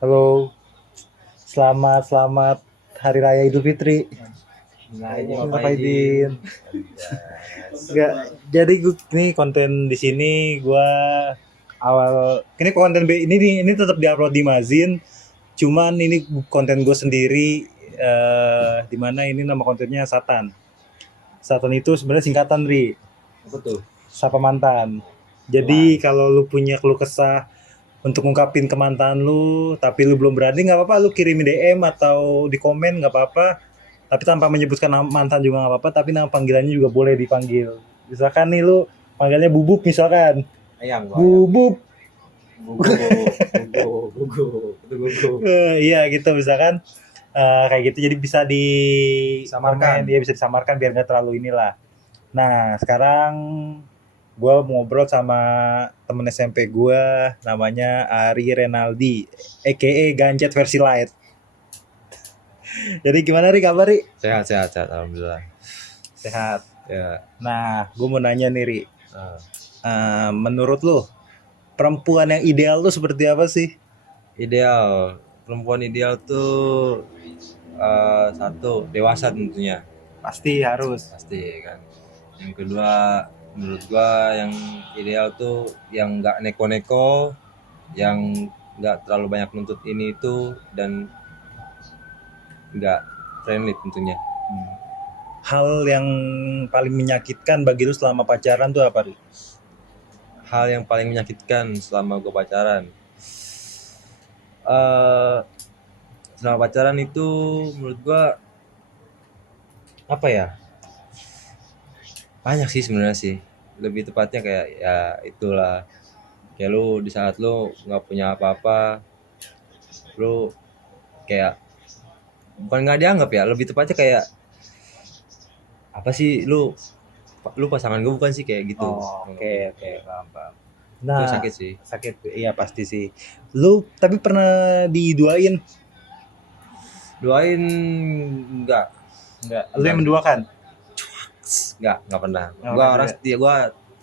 Halo, selamat selamat Hari Raya Idul Fitri. Nah, ini Minta Pak Faidin. Aidin. Enggak, jadi gue nih konten di sini gua awal ini konten ini nih ini tetap diupload di Mazin. Cuman ini konten gue sendiri di mana ini nama kontennya Satan. Satan itu sebenarnya singkatan Ri, Apa tuh? sapa mantan. Jadi Nice. kalau lu punya keluh kesah untuk ngungkapin ke mantan lu tapi lu belum berani, nggak apa-apa lu kirimin DM atau di komen, nggak apa-apa, tapi tanpa menyebutkan nama mantan juga nggak apa-apa, tapi nama panggilannya juga boleh dipanggil. Misalkan nih lu panggilnya Bubuk misalkan, Ayam gua ayam. Bubuk. Gugu, gugu, itu gugu. Iya gitu misalkan, kayak gitu, jadi bisa di Samarkan. komen, dia bisa disamarkan biar nggak terlalu inilah. Nah sekarang gue mau ngobrol sama temen SMP gue, namanya Ari Renaldi, a.k.a. Gancet versi light. Jadi gimana Ri, kabar Ri? Sehat, sehat, sehat. Alhamdulillah. Sehat. Ya. Nah gue mau nanya nih Ri, Nah, menurut lu perempuan yang ideal tuh seperti apa sih? ideal. Perempuan ideal tuh satu dewasa tentunya, Pasti harus. pasti kan. Yang kedua, menurut gua yang ideal tuh yang nggak neko-neko, yang nggak terlalu banyak nuntut ini itu dan nggak friendly tentunya. Hal yang paling menyakitkan bagi lu selama pacaran tuh apa Ri? Hal yang paling menyakitkan selama gue pacaran, eh selama pacaran itu menurut gue apa ya, banyak sih sebenarnya sih, lebih tepatnya kayak ya itulah, kayak lu di saat lu nggak punya apa-apa, lu kayak bukan nggak dianggap ya, lebih tepatnya kayak apa sih, lu pasangan gue bukan sih, kayak gitu. Oh, oke oke, paham paham. Itu Nah, sakit sih. sakit, iya pasti sih. Lu tapi pernah diduain? Doain enggak, Enggak. Lu enggak, yang menduakan? enggak pernah. Nggak Gua pernah orang juga. setia, gua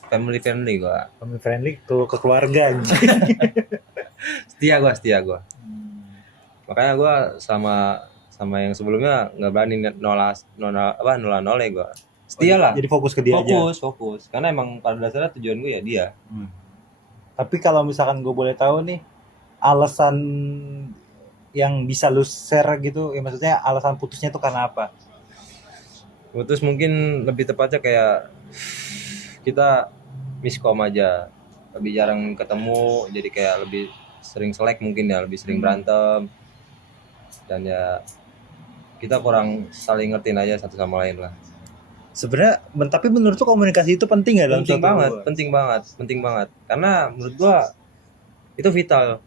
family friendly, gua Family friendly ke keluarga anjing. setia gua. Makanya gue sama sama yang sebelumnya nggak berani nolak nolak gue, Oh, setia lah, jadi fokus ke dia aja. fokus karena emang pada dasarnya tujuan gue ya dia. Tapi kalau misalkan gue boleh tahu nih, alasan yang bisa lu share gitu, ya maksudnya alasan putusnya tuh karena apa? Terus mungkin lebih tepatnya kayak kita miskom aja, lebih jarang ketemu, jadi kayak lebih sering selek mungkin ya, lebih sering berantem, dan ya kita kurang saling ngertiin aja satu sama lain lah. Sebenarnya, tapi menurut tuh komunikasi itu penting ya dalam Penting suatu banget, hubungan? penting banget karena menurut gue itu vital,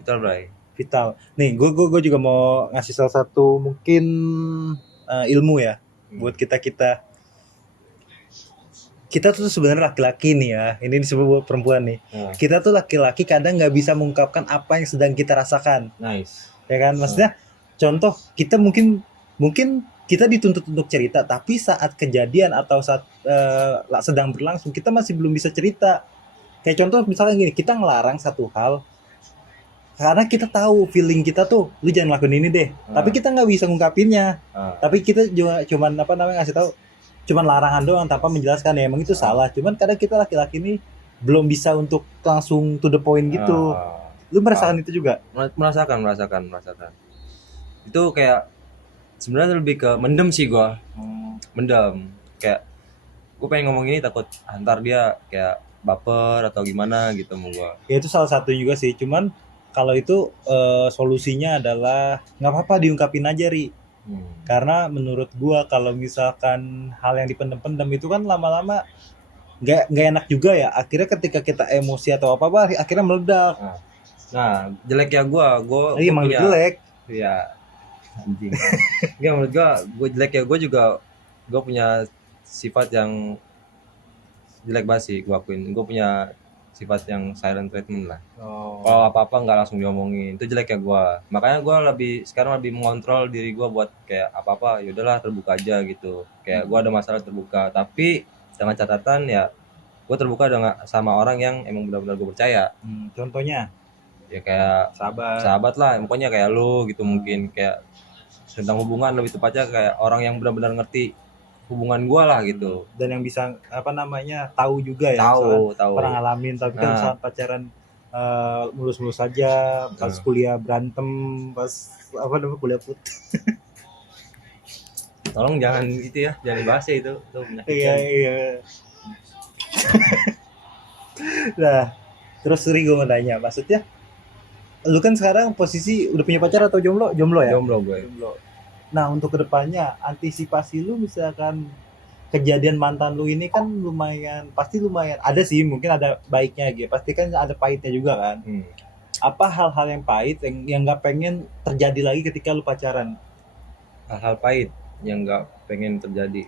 Bray. Vital. Nih, gue juga mau ngasih salah satu mungkin ilmu ya buat kita kita. Kita tuh sebenarnya laki-laki nih ya. Ini disebut buat perempuan nih. Kita tuh laki-laki kadang nggak bisa mengungkapkan apa yang sedang kita rasakan. Nice. Ya kan, maksudnya contoh kita mungkin mungkin kita dituntut untuk cerita, tapi saat kejadian atau saat sedang berlangsung kita masih belum bisa cerita. Kayak contoh misalnya gini, kita ngelarang satu hal karena kita tahu feeling kita tuh, lu jangan lakuin ini deh, tapi kita nggak bisa ngungkapinnya. Tapi kita juga cuman apa namanya ngasih tahu, cuman larangan doang tanpa menjelaskan ya emang itu salah. Cuman kadang kita laki-laki ini belum bisa untuk langsung to the point gitu. Lu merasakan itu juga? merasakan itu kayak sebenarnya lebih ke mendem sih gua. Mendem, kayak gue pengen ngomong ini takut antar dia kayak baper atau gimana gitu sama gua. Ya itu salah satu juga sih. Cuman kalau itu solusinya adalah nggak apa-apa diungkapin aja Ri. Karena menurut gua kalau misalkan hal yang dipendem-pendem itu kan lama-lama nggak enak juga ya. Akhirnya ketika kita emosi atau apa-apa akhirnya meledak. Nah, jeleknya gua Emang punya, jelek. ya anjing. Enggak, menurut gue jelek ya, gue punya sifat yang jelek banget sih, gue akuin. Gue punya sifat yang silent treatment lah. Kalau apa-apa nggak langsung diomongin, itu jelek ya gue. Makanya gue sekarang lebih mengontrol diri gue buat kayak apa-apa yaudahlah terbuka aja gitu. Kayak gue ada masalah terbuka, tapi dengan catatan ya gue terbuka dengan sama orang yang emang benar-benar gue percaya. Contohnya? ya kayak Sahabat. sahabat lah, pokoknya kayak lu gitu, mungkin kayak tentang hubungan lebih tepatnya kayak orang yang benar-benar ngerti hubungan gua lah gitu. Dan yang bisa apa namanya tahu juga ya, misalkan Tahu. pernah ngalamin. Tapi kan Nah, misalkan pacaran mulus-mulus saja, pas nah, kuliah berantem, pas apa namanya kuliah putih. tolong jangan gitu ya, jangan dibahas ya itu Iya menyakitkan. iya. Nah, terus sering gue mau tanya, maksudnya lu kan sekarang posisi udah punya pacar atau jomblo? Jomblo ya? Jomblo gue. Jomblo. Nah, untuk kedepannya antisipasi lu misalkan kejadian mantan lu ini kan lumayan, pasti lumayan ada sih, mungkin ada baiknya gitu, pasti kan ada pahitnya juga kan. Apa hal-hal yang pahit yang nggak pengen terjadi lagi ketika lu pacaran? Hal-hal pahit yang nggak pengen terjadi,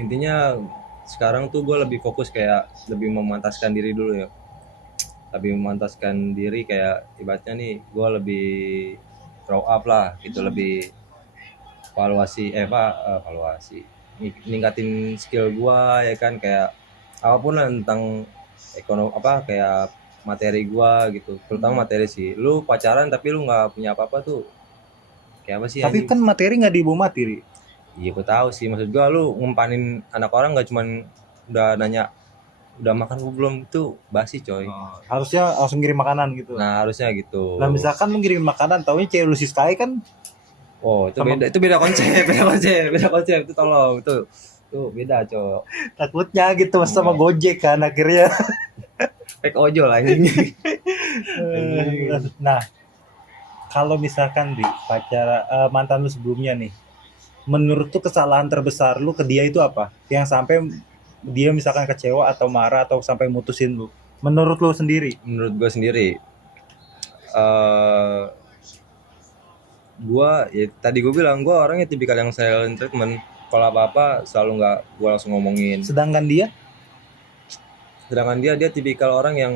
intinya sekarang tuh gue lebih fokus kayak lebih memantaskan diri dulu ya, lebih memantaskan diri kayak ibaratnya nih gue lebih grow up lah gitu, lebih evaluasi ningkatin skill gue ya kan, kayak apapun lah tentang ekonomi apa kayak materi gue gitu, terutama materi sih. Lu pacaran tapi lu nggak punya apa-apa tuh kayak apa sih Tapi anjing? kan materi nggak dibawa materi. Iya gue tahu sih, maksud gue lu ngumpanin anak orang nggak cuman udah nanya udah makan apa belum, itu basi coy. Harusnya langsung kirim makanan gitu. Nah harusnya gitu. Nah, misalkan lu ngirim makanan, taunya cewek lu si Sky kan Oh itu sama beda, itu beda konsep, beda konsep itu, tolong itu beda coy. takutnya gitu mas sama Gojek kan akhirnya. Fake ojol anjing. Nah, kalau misalkan di mantan lu sebelumnya nih, menurut tuh kesalahan terbesar lu ke dia itu apa? Yang sampai dia misalkan kecewa atau marah atau sampai mutusin lu. Menurut lu sendiri? Menurut gue sendiri, eh gue ya tadi gue bilang gue orangnya tipikal yang silent treatment. Kalau apa-apa selalu nggak gue langsung ngomongin. Sedangkan dia? Sedangkan dia tipikal orang yang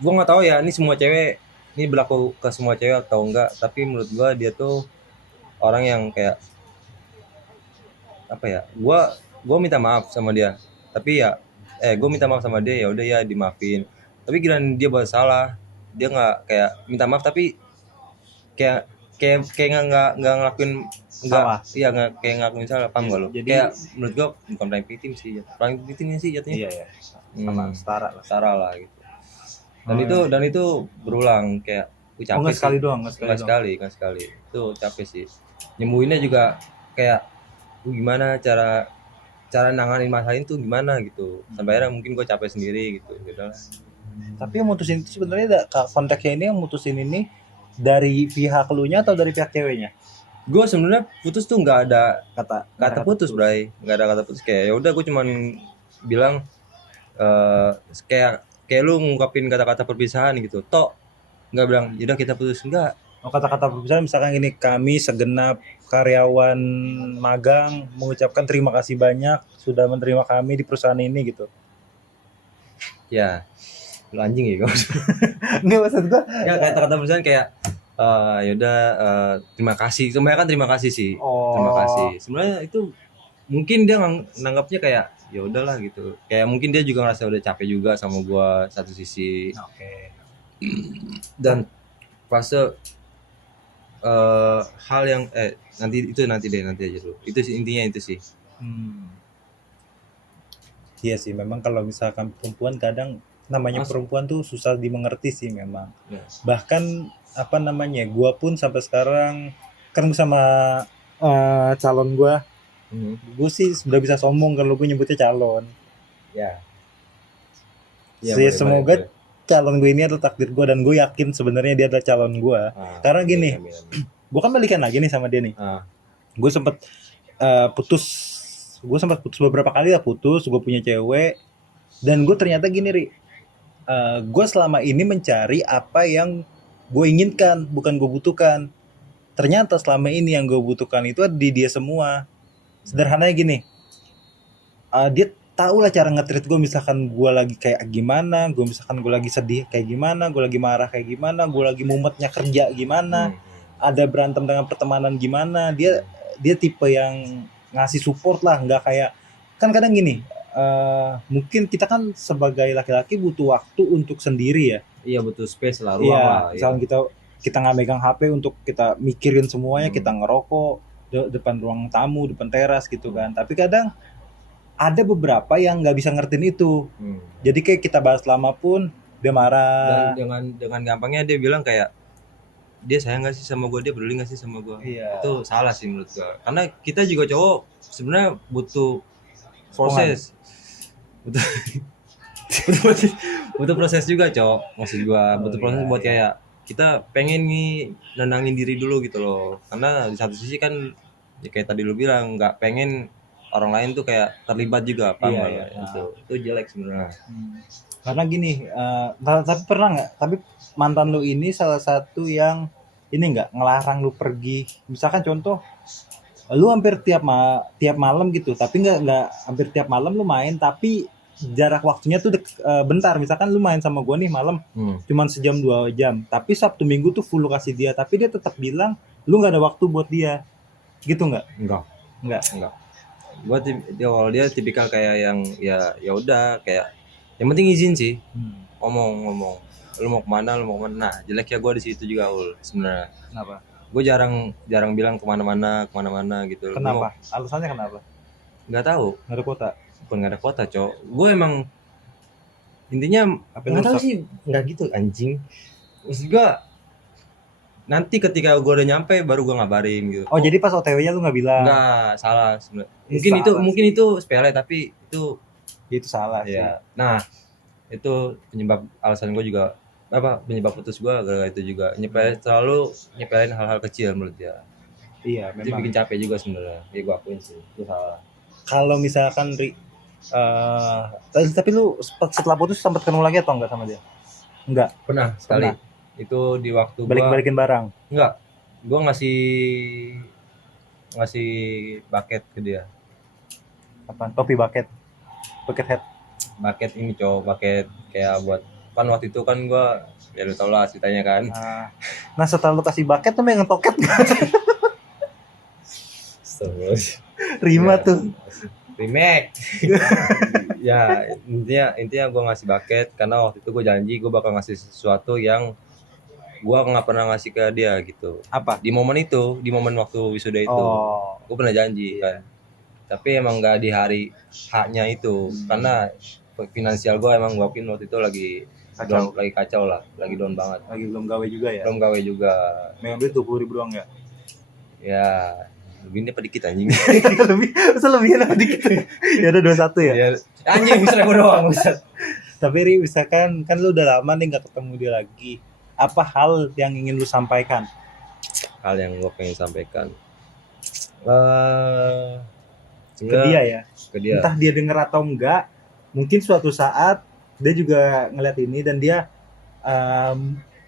gue nggak tahu ya ini semua cewek, ini berlaku ke semua cewek atau enggak, tapi menurut gue dia tuh orang yang kayak apa ya, gue minta maaf sama dia, tapi ya gue minta maaf sama dia, ya udah ya dimaafin. Tapi giliran dia buat salah, dia nggak kayak minta maaf, tapi kayak kayak nggak ngelakuin, nggak, Salah. iya nggak kayak ngelakuin salah, paham gak lo? Jadi- Kayak menurut gue bukan playing victim sih, playing victimnya sih jatuhnya. Iya ya. Sama setara lah. Setara lah gitu. Dan Oh, itu iya. dan itu berulang kayak capek Oh, nggak sekali sih. doang, nggak sekali doang. Nggak sekali. Itu capek sih. Nyembuhinnya juga kayak gimana cara nanganin masalah itu gimana gitu. Sampai akhirnya mungkin gue capek sendiri gitu. Gitu lah. Tapi yang mutusin itu sebenarnya konteksnya ini, yang mutusin ini dari pihak elunya atau dari pihak ceweknya? Gue sebenarnya putus tuh nggak ada Kata putus, Bray. Nggak ada kata putus, kayak ya udah gue cuman bilang kayak lu ngungkapin kata-kata perpisahan gitu. Tok nggak bilang yaudah kita putus, enggak. Oh, kata-kata perpisahan misalkan gini, kami segenap karyawan magang mengucapkan terima kasih banyak sudah menerima kami di perusahaan ini gitu. Ya lu anjing ya gue. Ini maksud gua Ya kata-kata perpisahan kayak yaudah terima kasih, sebenarnya kan terima kasih sih. Terima kasih sebenarnya itu mungkin dia nanggapnya kayak ya udahlah gitu, kayak mungkin dia juga ngerasa udah capek juga sama gua satu sisi. Oke. Dan fase hal yang nanti aja dulu, itu sih intinya, itu sih. Iya sih, memang kalau misalkan perempuan kadang namanya perempuan tuh susah dimengerti sih memang. Yes. Bahkan apa namanya, gua pun sampai sekarang kan sama calon gua, gue sih sudah bisa sombong kalau gue nyebutnya calon. Ya. Semoga calon gue ini adalah takdir gue, dan gue yakin sebenarnya dia adalah calon gue. Karena gini, gue kan balikan lagi nih sama dia nih. Gue sempat putus beberapa kali lah, gue punya cewek, dan gue ternyata gini Ri, gue selama ini mencari apa yang gue inginkan, bukan gue butuhkan. Ternyata selama ini yang gue butuhkan itu ada di dia semua. Sederhananya gini, dia tahu lah cara nge-treat gue, misalkan gue lagi kayak gimana, misalkan gue lagi sedih kayak gimana, gue lagi marah kayak gimana, gue lagi mumetnya kerja gimana, ada berantem dengan pertemanan gimana, dia tipe yang ngasih support lah, nggak kayak, kan kadang gini, mungkin kita kan sebagai laki-laki butuh waktu untuk sendiri ya, Iya butuh space lah, ruang Iya, lah. Iya. misalkan kita nggak megang HP untuk kita mikirin semuanya, Hmm. kita ngerokok depan ruang tamu, depan teras gitu Hmm. kan. Tapi kadang ada beberapa yang nggak bisa ngertiin itu. Jadi kayak kita bahas lama pun dia Dan marah. dengan gampangnya dia bilang kayak dia sayang gak sih sama gue, dia peduli gak sih sama gue. Iya. Itu salah sih menurut gue. Karena kita juga cowok sebenarnya butuh proses. Butuh butuh proses, butuh proses juga, Cok. Maksud gue butuh proses buat kayak kita pengen nih nenangin diri dulu gitu loh. Karena di satu sisi kan ya kayak tadi lu bilang nggak pengen orang lain tuh kayak terlibat juga, paham Iya, nggak iya. lo? Itu jelek sebenarnya. Karena gini, tapi pernah nggak? Tapi mantan lu ini salah satu yang ini nggak ngelarang lu pergi. Misalkan contoh, lu hampir tiap malam gitu, tapi nggak hampir tiap malam lu main, tapi jarak waktunya tuh bentar. Misalkan lu main sama gua nih malam, cuman sejam 2 jam, tapi Sabtu Minggu tuh full lu kasih dia, tapi dia tetap bilang lu nggak ada waktu buat dia, gitu nggak? Enggak. Kalau dia tipikal kayak yang ya udah kayak yang penting izin sih. Ngomong lu mau kemana. Nah jeleknya gue di situ juga sebenarnya. Kenapa? Gue jarang bilang kemana-mana gitu. Kenapa? Alasannya kenapa? Nggak tahu. Nggak ada kuota. Bukan nggak ada kuota, Cok. Gue emang intinya nggak tahu sih, nggak gitu anjing. Maksud gue nanti ketika gue udah nyampe baru gue ngabarin gitu. Oh, jadi pas OTW-nya lu nggak bilang? Nggak, salah sebenarnya. Mungkin itu sepele tapi itu salah sih. ya. Nah itu penyebab alasan gue juga penyebab putus gue gara-gara itu juga selalu nyepelin hal-hal kecil menurut dia. Iya, Itu bikin capek juga sebenarnya. Ya gue akuin sih itu salah. Kalau misalkan tapi lu setelah putus sempat ketemu lagi atau enggak sama dia? Enggak. Pernah sekali. Itu di waktu balikin barang. Enggak. Gue ngasih bucket ke dia. Apaan? Topi bucket hat. Bucket ini, Cowok, bucket kayak buat kan waktu itu kan gue ya lu tau lah ceritanya kan. Nah setelah lu kasih bucket tuh pengen toket gak? Rima ya. Tuh remake. Ya intinya gue ngasih bucket karena waktu itu gue janji gue bakal ngasih sesuatu yang gue nggak pernah ngasih ke dia gitu. Apa? Di momen waktu wisuda itu gue pernah janji kan. Tapi emang nggak di hari haknya itu karena finansial gue emang gue waktu itu lagi kacau lah, lagi down banget. Lagi belum gawe juga ya? Belum gawe juga. Megang duit 20.000 doang ya? Ya lebihnya apa dikit anjing. lebihnya apa dikit ya udah 21 ya? Anjing bisa gue doang. Tapi Ri, misalkan kan lu udah lama nih gak ketemu dia lagi, apa hal yang ingin lu sampaikan? Hal yang gue pengen sampaikan ke dia ya? Ke dia. Entah dia denger atau enggak, mungkin suatu saat dia juga ngeliat ini dan dia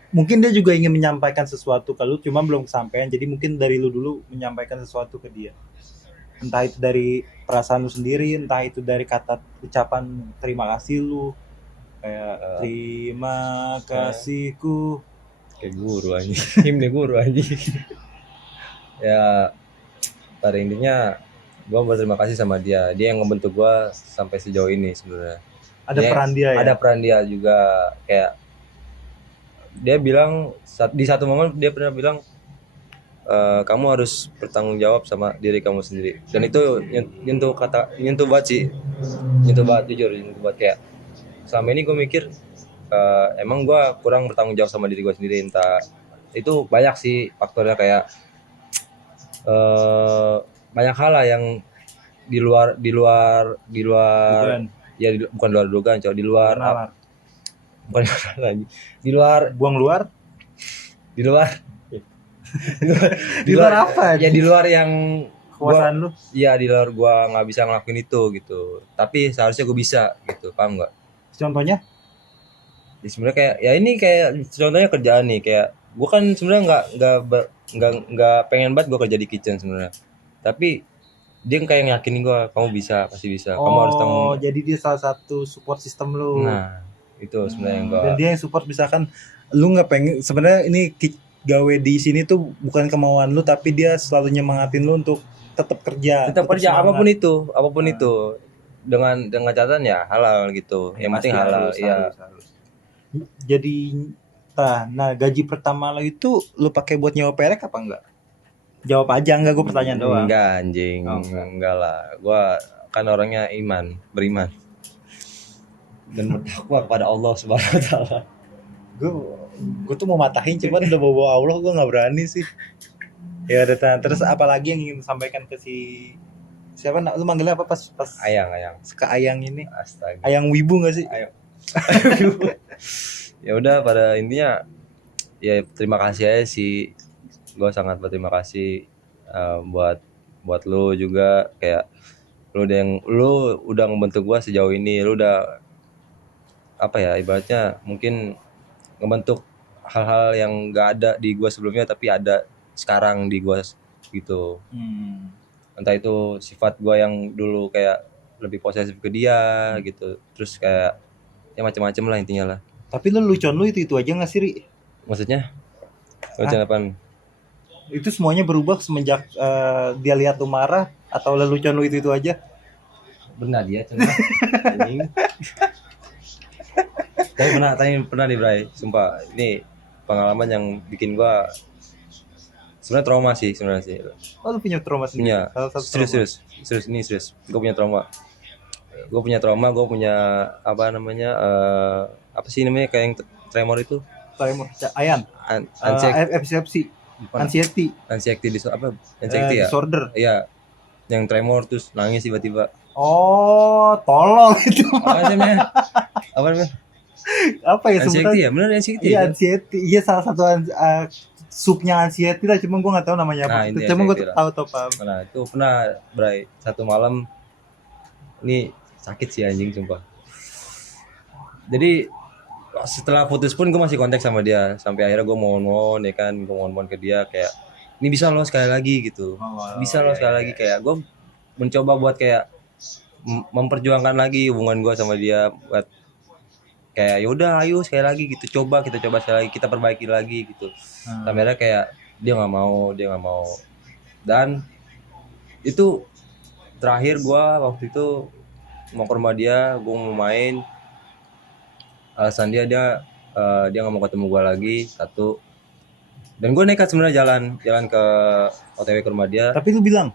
mungkin dia juga ingin menyampaikan sesuatu ke lu, cuma belum kesampaian. Jadi mungkin dari lu dulu menyampaikan sesuatu ke dia. Entah itu dari perasaan lu sendiri, entah itu dari kata ucapan terima kasih lu. Kayak terima kasihku. Kayak guru anjing. Himne guru anjing. Ya pada intinya gue berterima kasih sama dia. Dia yang ngebentuk gue sampai sejauh ini sebenarnya. Ada peran dia ya? Ada peran dia juga. Kayak dia bilang di satu momen dia pernah bilang kamu harus bertanggung jawab sama diri kamu sendiri. Dan itu nyentuh banget sih. Nyentuh banget jujur. Nyentuh banget kayak selama ini gue mikir emang gue kurang bertanggung jawab sama diri gue sendiri. Entah itu banyak sih faktornya kayak banyak hal lah yang di luar dugaan. Ya bukan luar dugaan, coba di luar bukan lagi di luar buang luar di luar di luar apa ya di luar yang kekuasaan lu ya di luar gua nggak bisa ngelakuin itu gitu tapi seharusnya gua bisa gitu, paham nggak? Contohnya ya sebenarnya kayak contohnya kerjaan nih, kayak gua kan sebenarnya nggak pengen banget gua kerja di kitchen sebenarnya, tapi dia kayak ngeyakinin gua kamu bisa, pasti bisa, kamu harus tanggung. Jadi dia salah satu support system lu. Nah itu sebenarnya yang gua. Dan dia yang support, misalkan lu nggak pengen sebenarnya ini gawe di sini tuh bukan kemauan lu, tapi dia selalu nyemangatin lu untuk tetap kerja apapun itu dengan catatan ya halal gitu, yang penting halal. Iya, Jadi nah gaji pertama lo itu lo pakai buat nyewa perek apa enggak? Jawab aja, enggak, gue pertanyaan doang. Enggak anjing, Oh, enggak. enggak lah. Gua kan orangnya beriman dan bertakwa kepada Allah Subhanahu wa taala. Gue tuh mau matahin, cuman udah bawa Allah gue nggak berani sih. Ya udah, terus apa lagi yang ingin disampaikan ke si siapa, lu manggilnya apa pas Ayang. ke Ayang ini? Astaga. Ayang Wibu nggak sih? Ayang. Ya udah, pada intinya ya terima kasih aja sih. Gue sangat berterima kasih buat lu juga, kayak lu udah ngebentuk gue sejauh ini. Lu udah apa ya, ibaratnya mungkin ngebentuk hal-hal yang gak ada di gue sebelumnya tapi ada sekarang di gue gitu. Entah itu sifat gue yang dulu kayak lebih posesif ke dia gitu, terus kayak ya macam-macam lah intinya lah. Tapi lu lucuan lu itu aja nggak sih, Ri? Maksudnya macam apaan? Itu semuanya berubah semenjak dia lihat lu marah, atau lelucon lu itu aja? Benar dia cenah. Anjing. Tapi pernah nih Bray, sumpah ini pengalaman yang bikin gua sebenarnya trauma sih sebenarnya sih. Oh, lu punya trauma sendiri? Punya. Salah satu trauma. Serius. Gua punya trauma. Gue punya apa namanya, apa sih namanya kayak yang tremor itu? Tremor, Ayan. Epilepsi, anxiety apa? Anxiety ya? disorder. Iya. Yang tremor terus nangis tiba-tiba. Oh, tolong itu. Apa sih namanya? Apa namanya? Apa ya Anxiety sebutan? ya? Benar anxiety. Iya, Ya? anxiety. Iya, salah satu subnya anxiety lah, cuma gue nggak tahu namanya apa. Nah, Cuma gue anxiety lah. tahu paham. Nah, itu pernah Bray, satu malam ini sakit sih anjing sumpah. Jadi setelah putus pun gue masih kontak sama dia sampai akhirnya gue mohon ya kan, gue mohon ke dia kayak ini bisa lo sekali lagi gitu, bisa lo sekali lagi, kayak gue mencoba buat kayak memperjuangkan lagi hubungan gue sama dia, buat kayak yaudah ayo sekali lagi gitu, kita coba sekali lagi, kita perbaiki lagi gitu. Sampai akhirnya kayak dia nggak mau, dan itu terakhir gue waktu itu mau ke rumah dia, gue mau main, alasan dia nggak mau ketemu gue lagi satu, dan gue nekat sebenarnya jalan ke OTW ke rumah dia. Tapi lu bilang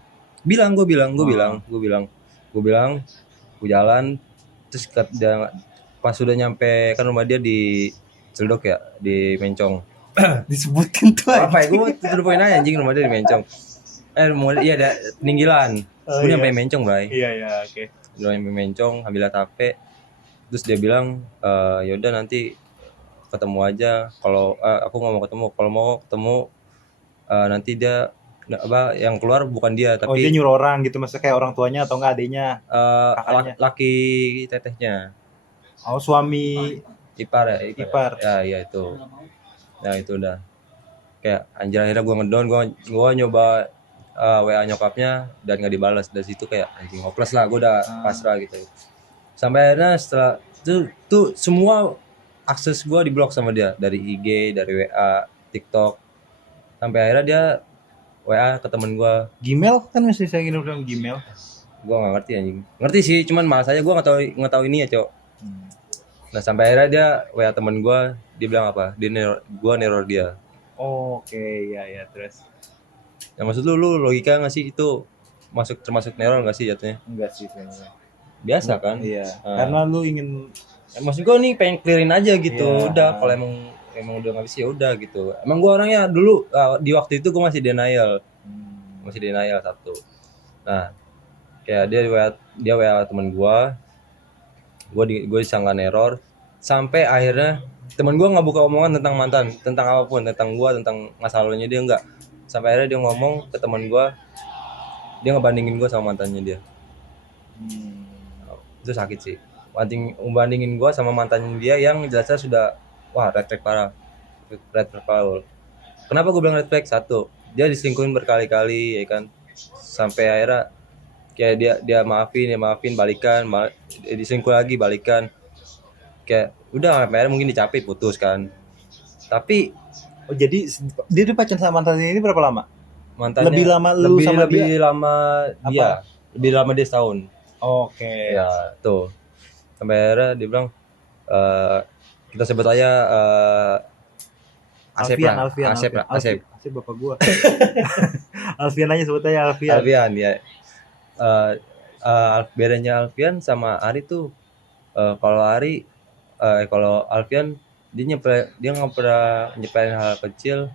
gue jalan, terus pas sudah nyampe kan rumah dia di Celdok ya, di Mencong. disebutkan tuh Apa ya, gue tuh poin aja anjing, rumah dia di Mencong. Iya ada Peninggilan. Gue nyampe Mencong, Bray. Iya, oke. Udah nyampe Mencong, ambil HP. Terus dia bilang, yaudah nanti ketemu aja. Kalau aku nggak mau ketemu, kalau mau ketemu nanti dia apa yang keluar bukan dia tapi dia nyuruh orang gitu, maksudnya kayak orang tuanya atau enggak adiknya, laki tetehnya. Oh, suami Ipar. Ya itu. Nah itu udah kayak anjir, akhirnya gue ngedown, gue nyoba WA nyokapnya dan nggak dibalas. Dari situ kayak anjing hopeless lah, gue udah pasrah gitu. Sampai akhirnya setelah tuh semua akses gue diblok sama dia, dari IG, dari WA, TikTok, sampai akhirnya dia WA ke temen gue. Gmail kan masih saya ngirim Gmail. Gue nggak ngerti anjing, ngerti sih cuman malas aja, gue nggak tahu ini ya cok. Nah sampai akhirnya dia WA temen gue, dia bilang apa, gue neror dia. Oke, ya terus. Ya maksud lu logika nggak sih itu termasuk neror nggak sih jatuhnya? Enggak sih sebenarnya. Biasa kan? Iya. Karena lu ingin, maksud gue nih pengen clearin aja gitu. Udah kalau emang udah nggak bisa ya udah gitu. Emang gue orangnya dulu di waktu itu gue masih denial satu. Nah kayak dia WA temen gue disangka neror, sampai akhirnya temen gue nggak buka omongan tentang mantan, tentang apapun, tentang gue, tentang masa lalunya dia enggak. Sampai akhirnya dia ngomong ke temen gue, dia ngebandingin gue sama mantannya dia. Itu sakit sih, bandingin gue sama mantannya dia yang jelasnya sudah red flag parah. Kenapa gue bilang red flag? Satu, dia diselingkuhin berkali-kali ya kan, sampai akhirnya kayak dia maafin balikan, diselingkuh lagi balikan, kayak udah akhirnya mungkin dicapai putus kan. Tapi jadi dia tuh pacaran sama mantannya ini berapa lama? Mantannya lebih lama lu sama dia? Lebih lama dia setahun. Oke. Ya tuh sampai akhirnya dia bilang kita sebut aja Asep lah. Asep. Asep bapak gua. Alfian aja sebetulnya Alfian. Alfian ya. Bedanya Alfian sama Ari tuh kalau Ari kalau Alfian dia nggak pernah nyepelin hal kecil,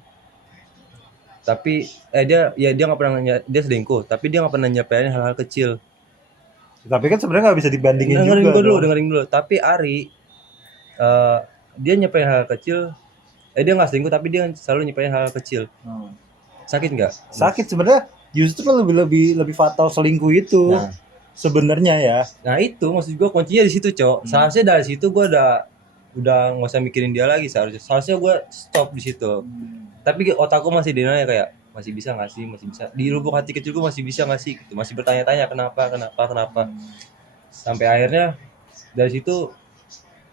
tapi dia nggak pernah dia selingkuh, tapi dia nggak pernah nyepelin hal-hal kecil. Tapi kan sebenarnya nggak bisa dibandingin dengerin dulu. Tapi Ari dia nyepelin hal kecil, dia nggak selingkuh tapi dia selalu nyepelin hal kecil. Sakit nggak? Sakit sebenarnya, justru lebih fatal selingkuh itu. Nah, sebenarnya ya. Nah itu maksud gue kuncinya di situ, Cok. Seharusnya dari situ gue udah nggak usah mikirin dia lagi, seharusnya gue stop di situ. Tapi otakku masih dinanya kayak masih bisa nggak sih, di lubuk hati kecil gue masih bisa nggak sih gitu, masih bertanya-tanya kenapa. Sampai akhirnya dari situ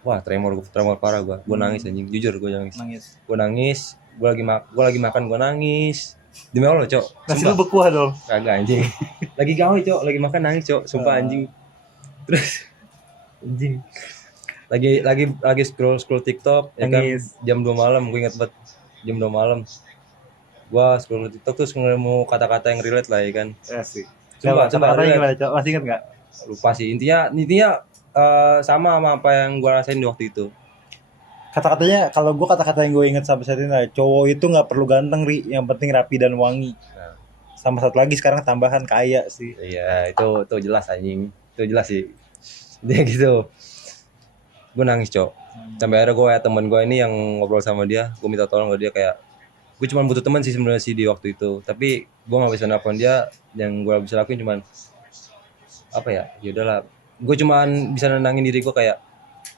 wah tremor parah gue nangis anjing, jujur gue nangis. Gue lagi makan gue nangis. Demi Allah, Cok. Nasi lu bekuah dong. Kagak anjing. Lagi gawe, Cok. Lagi makan nangis, Cok. Sumpah anjing. Terus anjing. Lagi scroll TikTok ya kan, jam 2 malam, gue ingat banget. Jam 2 malam. Gua scroll TikTok terus nemu kata-kata yang relate lah ya kan. Asik. Coba gimana, Cok? Masih ingat enggak? Lupa sih. Intinya sama apa yang gua rasain di waktu itu. Kata-katanya, kalau gue kata-kata yang gue inget sampai saat ini, cowok itu nggak perlu ganteng, Ri, yang penting rapi dan wangi. Nah. Sama satu lagi sekarang tambahan kaya sih. Iya, itu jelas anjing. Itu jelas sih. Dia gitu. Gue nangis, Cok. Sampai akhirnya gue kayak teman gue ini yang ngobrol sama dia, gue minta tolong ke dia kayak gue cuma butuh teman sih sebenarnya sih di waktu itu. Tapi gue nggak bisa nelfon dia, yang gue bisa lakuin cuman apa ya? Ya udahlah. Gue cuman bisa nenangin diri gue kayak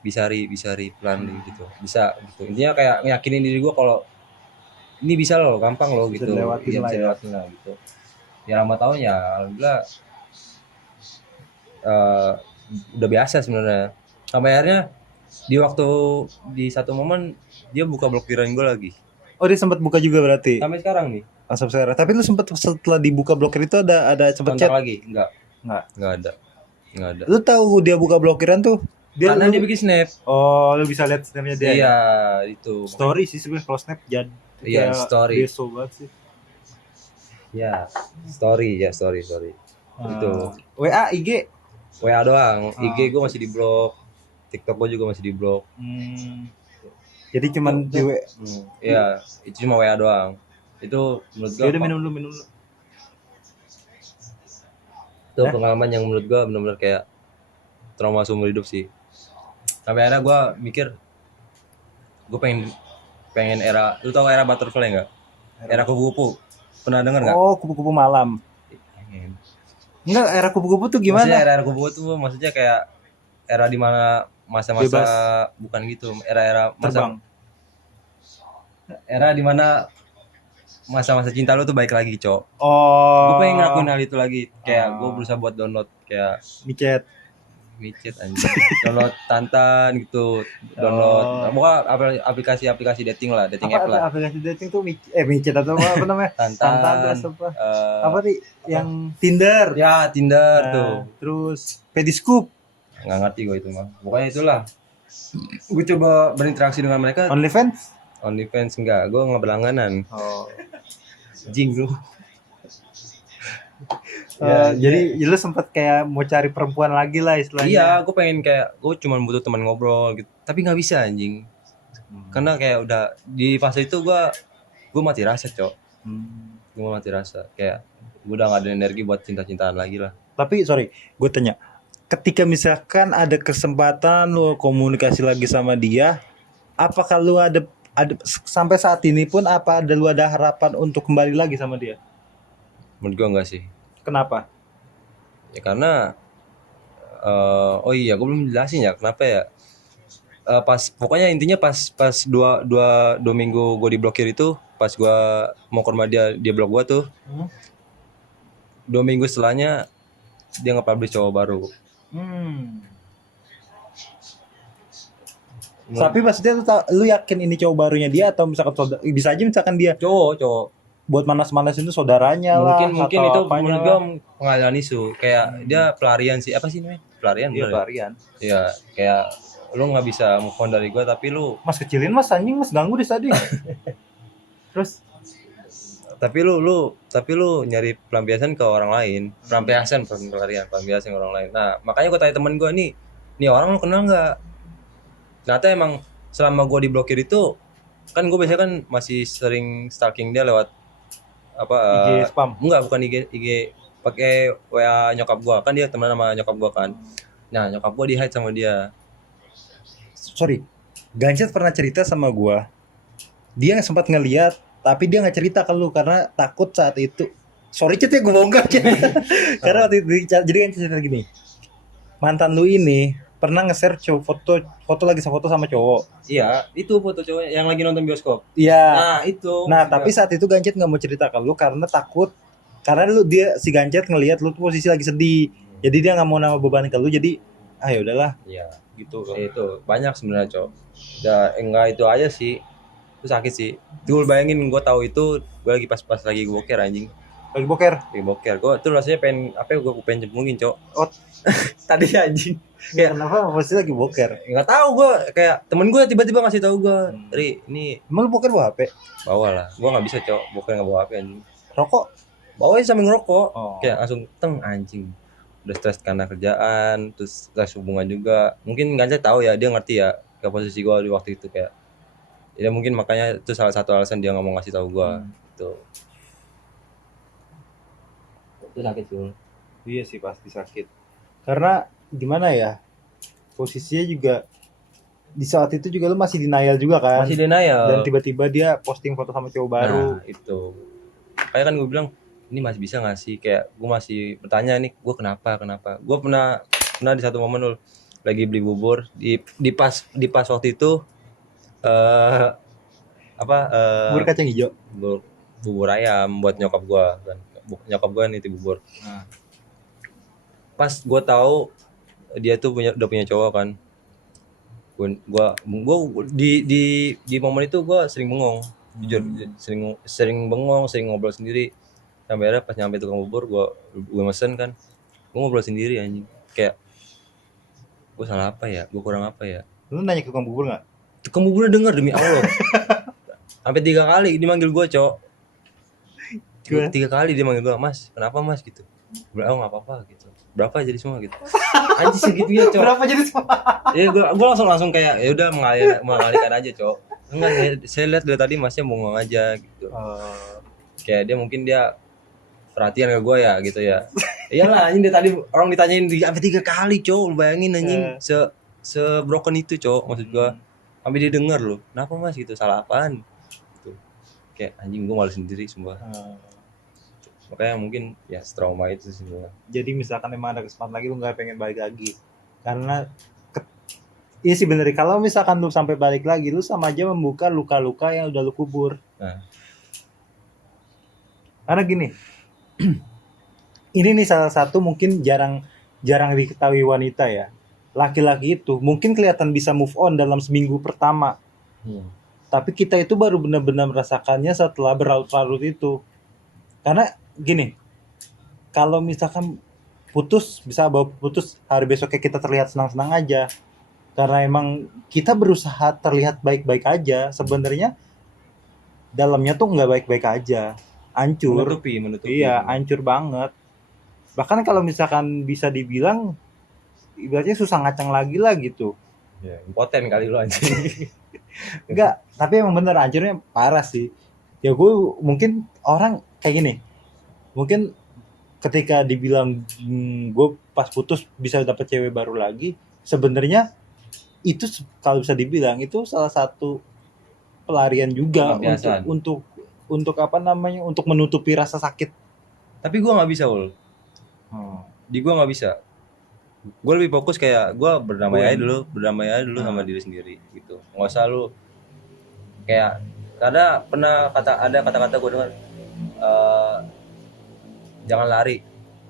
bisa ri pelan gitu, bisa gitu. Intinya kayak ngeyakinin diri gue kalau ini bisa loh, gampang loh gitu, bisa lewatin lah gitu. Ya lama tahun ya alhamdulillah udah biasa sebenarnya. Sampai akhirnya di satu momen dia buka blokiran gue lagi. Oh, dia sempat buka juga berarti sampai sekarang nih. Sampai sekarang. Tapi lu sempat setelah dibuka blokir itu ada sempat chat lagi? Enggak ada. Lu tahu dia buka blokiran tuh karena dia bikin snap. Oh, lu bisa lihat snapnya dia. Iya, itu. Story sih sebenarnya, kalau snap jadi. Iya, story. Dia sobat sih. Ya, story. Itu. WA, IG. WA doang. IG gue masih di blok. TikTok gue juga masih di blok. Jadi cuman di WA. Iya, itu cuma WA doang. Itu menurut gue. Udah minum dulu. Itu pengalaman yang menurut gue benar-benar kayak trauma seumur hidup sih. Sampai akhirnya gue mikir gue pengen era, lu tau era butterfly nggak? Era kupu-kupu, pernah denger nggak? Oh, kupu-kupu malam. Enggak, era kupu-kupu tuh gimana? Maksudnya era kupu-kupu tuh maksudnya kayak era dimana masa-masa bukan gitu, era terbang. Era dimana masa-masa cinta lu tuh baik lagi, Cok. Oh. Gue pengen ngelakuin hal itu lagi, kayak gue berusaha buat download kayak micet anjing. Download Tantan gitu, download aplikasi dating lah, dating app lah. Aplikasi dating tuh micet atau apa namanya? Tantan apa? Apa nih yang Tinder? Ya, Tinder tuh. Terus Periscope. Nggak ngerti gue itu mah. Pokoknya itulah. Gue coba berinteraksi dengan mereka. OnlyFans enggak, gue nggak berlangganan. Oh. Jing lu. Jadi lu sempet kayak mau cari perempuan lagi lah istilahnya. Iya, gue pengen kayak gue cuma butuh teman ngobrol gitu, tapi nggak bisa anjing. Karena kayak udah di fase itu gue mati rasa, Cok. Gue mati rasa, kayak gue udah nggak ada energi buat cinta-cintaan lagi lah. Tapi sorry, gue tanya, ketika misalkan ada kesempatan lu komunikasi lagi sama dia, apakah lu ada sampai saat ini pun lu ada harapan untuk kembali lagi sama dia? Menurut gue enggak sih. Kenapa? Ya karena oh iya gue belum jelasin ya kenapa ya. Pokoknya intinya pas dua minggu gue diblokir itu, pas gue mau ke rumah dia blok gue tuh. 2 minggu setelahnya dia nge-publish cowok baru. Tapi maksudnya lu yakin ini cowok barunya dia atau misalkan bisa aja misalkan dia cowok buat manas-manas itu saudaranya mungkin itu menurut gue pengalihan isu kayak dia pelarian sih, apa sih namanya pelarian? Iya, pelarian. Iya, kayak lu nggak bisa move on dari gue, tapi lu Mas kecilin mas, anjing mas ganggu deh tadi. Terus tapi lu nyari pelampiasan ke orang lain, pelampiasan ke orang lain. Nah makanya gue tanya temen gue, nih orang lu kenal nggak? Ternyata emang selama gue diblokir itu kan gue biasanya kan masih sering stalking dia lewat apa IG spam. enggak, bukan IG pakai WA nyokap gue, kan dia teman sama nyokap gue kan. Nah nyokap gue di hide sama dia. Sorry, Gancet pernah cerita sama gua, dia sempat ngeliat tapi dia nggak cerita ke lu karena takut saat itu. Sorry Cet ya, gue bongkar Cet. Karena waktu itu jadi kan cerita gini, mantan lu ini pernah nge-share foto lagi foto sama cowok. Iya, itu foto cowok yang lagi nonton bioskop. Iya. Nah itu. Nah tapi saat itu Gancet nggak mau cerita ke lu karena takut, karena dia si Gancet ngelihat lu tuh posisi lagi sedih, jadi dia nggak mau nama beban ke lu, jadi ya udahlah Iya. gitu. Itu banyak sebenarnya cowok. Enggak itu aja sih. Itu sakit sih. Tuh bayangin gue tahu itu gue lagi pas lagi gue boker anjing. Lagi boker. Lagi boker. Gue tuh rasanya pengen gue pengen cemplungin, Cok. Oh. Tadi anjing. Kayak kenapa posisi lagi boker? Enggak tahu gue, kayak temen gue tiba-tiba ngasih tahu gue, "Ri, ini Emang lu boker bawa HP? bawa lah." Gue enggak bisa, Cok. Boker enggak bawa HP anjing. Rokok? Bawa aja sambil ngerokok. Oh. Kayak langsung anjing. Udah stres karena kerjaan, terus stres hubungan juga. Mungkin Ganjar tahu ya, dia ngerti ya ke posisi gue di waktu itu, kayak ya mungkin makanya itu salah satu alasan dia nggak mau ngasih tahu gue. Itu sakit sih. Iya sih pasti sakit. Karena gimana ya, posisinya juga di saat itu juga lu masih denial juga kan. Masih denial. Dan tiba-tiba dia posting foto sama cowok baru. Nah itu kayak kan gue bilang, ini masih bisa nggak sih, kayak gue masih bertanya nih, gue kenapa gue pernah di satu momen lu lagi beli bubur di pas waktu itu Bubur kacang hijau. Bubur ayam buat nyokap gue kan, nyokap gue nitip bubur. Pas gue tahu dia tuh udah punya cowok kan, gue di momen itu gue sering bengong, jujur sering bengong, sering ngobrol sendiri. Sampai akhirnya pas nyampe tukang bubur, gue mesen kan, gue ngobrol sendiri anjing, kayak gue salah apa ya, gue kurang apa ya. Lu nanya ke tukang bubur nggak? Tukang buburnya denger demi Allah. Sampai 3 kali dimanggil gue, Cok. 3 kali dia manggil gue, "Mas, kenapa Mas?" gitu. Gue bilang, "Oh, nggak apa-apa," gitu. "Berapa jadi semua?" gitu. Anjir segitu ya, Cok. Berapa jadi semua? Ya gue langsung kayak ya udah mengalihkan aja, Cok. Enggak, saya lihat dari tadi Masnya bengong aja gitu. Kayak dia mungkin dia perhatian ke gue ya gitu ya. Iyalah anjing, dia tadi orang ditanyain sampai 3 kali, Cok. Lu bayangin anjing, se broken itu, Cok. Maksud gue sampai dia denger loh. "Kenapa Mas?" gitu. "Salah apaan?" gitu. Kayak anjing, gue malu sendiri sumpah. Makanya mungkin ya trauma itu sih semua. Jadi misalkan emang ada kesempatan lagi lu nggak pengen balik lagi, karena iya sih bener, kalau misalkan lu sampai balik lagi lu sama aja membuka luka-luka yang udah lu kubur. Karena gini, ini nih salah satu mungkin jarang diketahui wanita ya. Laki-laki itu mungkin kelihatan bisa move on dalam seminggu pertama, tapi kita itu baru benar-benar merasakannya setelah berlarut-larut itu. Karena gini, kalau misalkan putus, bisa bawa putus hari besoknya kita terlihat senang-senang aja, karena emang kita berusaha terlihat baik-baik aja, sebenarnya dalamnya tuh nggak baik-baik aja, hancur. Menutupi. Iya, hancur banget. Bahkan kalau misalkan bisa dibilang ibaratnya susah ngacang lagi lah gitu. Ya, impoten kali lu anjing. Enggak, tapi emang bener hancurnya parah sih. Ya gue mungkin orang kayak gini, mungkin ketika dibilang gue pas putus bisa dapet cewek baru lagi, sebenarnya itu kalau bisa dibilang itu salah satu pelarian juga untuk apa namanya, untuk menutupi rasa sakit. Tapi gue nggak bisa, Ul. Di gue nggak bisa. Gue lebih fokus kayak gue berdamai aja dulu sama diri sendiri gitu. Nggak usah lu kayak ada kata-kata gue dengar, jangan lari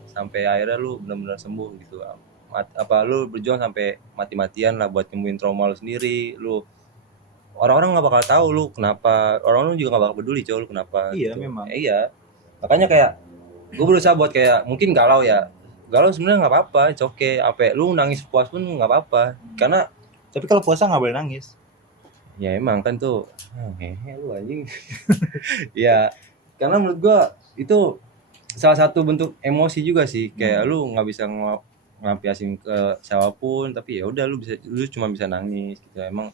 sampai akhirnya lu benar-benar sembuh gitu. Lu berjuang sampai mati-matian lah buat nyembuhin trauma lu sendiri. Lu orang-orang nggak bakal tahu lu kenapa, orang-orang juga nggak bakal peduli, Cowok, lu kenapa. Iya gitu. memang. Iya, makanya kayak gue berusaha buat kayak mungkin galau sebenarnya nggak apa-apa, it's okay. Lu nangis puas pun nggak apa-apa, karena Tapi kalau puasa nggak boleh nangis. Ya emang kan tuh ngehe lu anjing. Ya karena menurut gua itu salah satu bentuk emosi juga sih, kayak lu nggak bisa ngelampiasin ke siapapun, tapi ya udah lu cuma bisa nangis gitu. Emang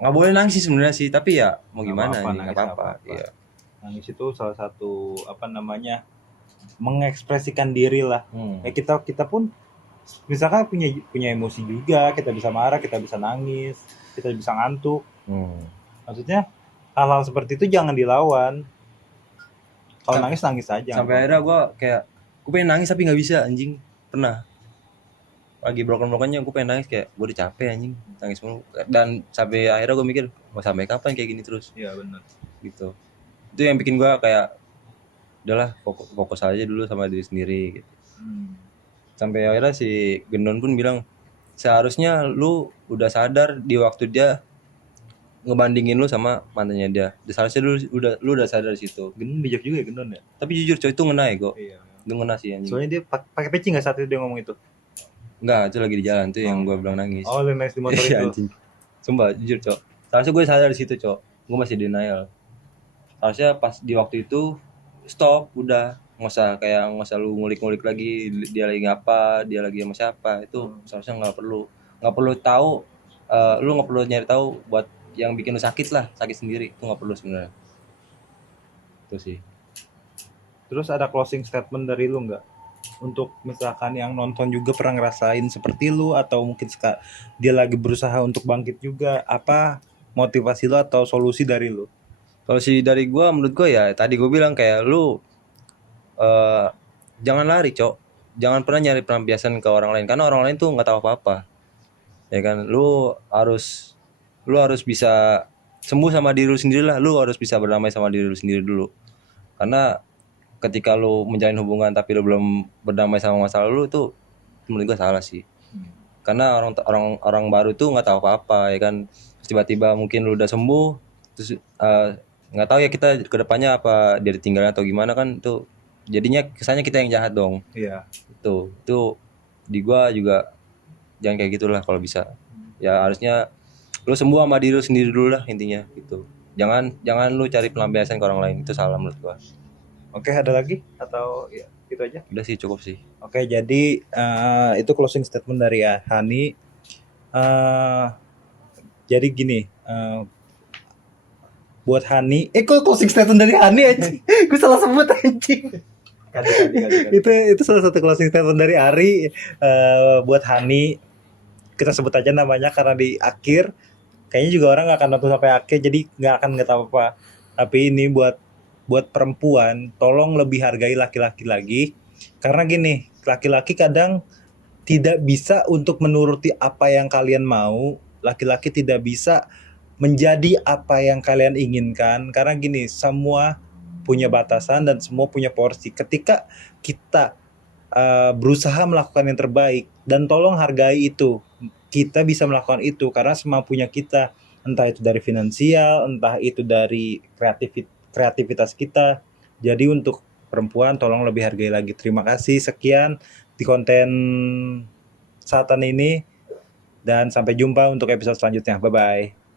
nggak boleh nangis sih sebenarnya sih, tapi ya mau Nggak gimana apa-apa, anjing, nggak nangis nggak apa-apa. apa-apa. Iya. Nangis itu salah satu apa namanya, mengekspresikan diri lah. Ya kita pun misalkan punya punya emosi juga, kita bisa marah, kita bisa nangis, kita bisa ngantuk. Maksudnya hal-hal seperti itu jangan dilawan. Kalau nangis nangis aja. Sampai akhirnya gue kayak gue pengen nangis tapi nggak bisa anjing. Pernah lagi broken-brokennya gue pengen nangis, kayak gue udah capek anjing nangis mulu, dan sampai akhirnya gue mikir mau sampai kapan kayak gini terus. Iya benar. Gitu. Itu yang bikin gue kayak udahlah fokus aja dulu sama diri sendiri gitu. Sampai akhirnya si Gendon pun bilang seharusnya lu udah sadar di waktu dia ngebandingin lu sama mantannya dia. Seharusnya lu udah sadar di situ. Gendon bijak juga ya Gendon ya. Tapi jujur coy itu ngena ya kok. Iya. Itu ngena sih anjing. Soalnya dia pakai peci nggak saat itu dia ngomong itu? Enggak, itu lagi di jalan tuh yang gue bilang nangis. Oh, lu nangis di motor Iya, itu. anjing. Sumpah jujur cok. Seharusnya gue sadar di situ cok. Gue masih denial. Harusnya pas di waktu itu stop, udah nggak usah lu ngulik-ngulik lagi dia lagi ngapa, dia lagi sama siapa. Itu seharusnya nggak perlu tahu. Lu nggak perlu nyari tahu buat yang bikin lu sakit sendiri, itu nggak perlu sebenarnya. Itu sih. Terus ada closing statement dari lu nggak? Untuk misalkan yang nonton juga pernah ngerasain seperti lu, atau mungkin dia lagi berusaha untuk bangkit juga, apa motivasi lu atau solusi dari lu? Solusi dari gue, menurut gue ya tadi gue bilang kayak lu jangan lari cok, jangan pernah nyari pelampiasan ke orang lain, karena orang lain tuh nggak tahu apa-apa ya kan. Lu harus bisa sembuh sama diri lu sendiri lah. Lu harus bisa berdamai sama diri lu sendiri dulu, karena ketika lu menjalin hubungan tapi lu belum berdamai sama masa lalu, itu menurut gue salah sih. Karena orang baru tuh nggak tahu apa-apa ya kan. Terus tiba-tiba mungkin lu udah sembuh, terus nggak tahu ya kita kedepannya apa dia ditinggalin atau gimana kan, tuh jadinya kesannya kita yang jahat dong. Iya. Itu di gua juga jangan kayak gitulah kalau bisa. Ya harusnya lu sembuh sama diri lu sendiri dulu lah intinya gitu. Jangan lu cari pelampiasan ke orang lain, itu salah menurut gua. Oke, ada lagi atau ya itu aja? Udah sih, cukup sih. Oke, jadi itu closing statement dari Hani. Jadi gini, buat Hani, kok closing statement dari Hani anjing? Gue salah sebut anjing. Itu salah satu closing statement dari Ari. Buat Hani, kita sebut aja namanya karena di akhir kayaknya juga orang nggak akan nonton sampai akhir, jadi nggak akan tahu apa. Tapi ini buat perempuan, tolong lebih hargai laki-laki lagi, karena gini, laki-laki kadang tidak bisa untuk menuruti apa yang kalian mau. Laki-laki tidak bisa menjadi apa yang kalian inginkan, karena gini, semua punya batasan dan semua punya porsi. Ketika kita berusaha melakukan yang terbaik, dan tolong hargai itu, kita bisa melakukan itu karena semampunya kita, entah itu dari finansial, entah itu dari kreativitas kita. Jadi untuk perempuan tolong lebih hargai lagi. Terima kasih, sekian di konten saatan ini, dan sampai jumpa untuk episode selanjutnya. Bye bye.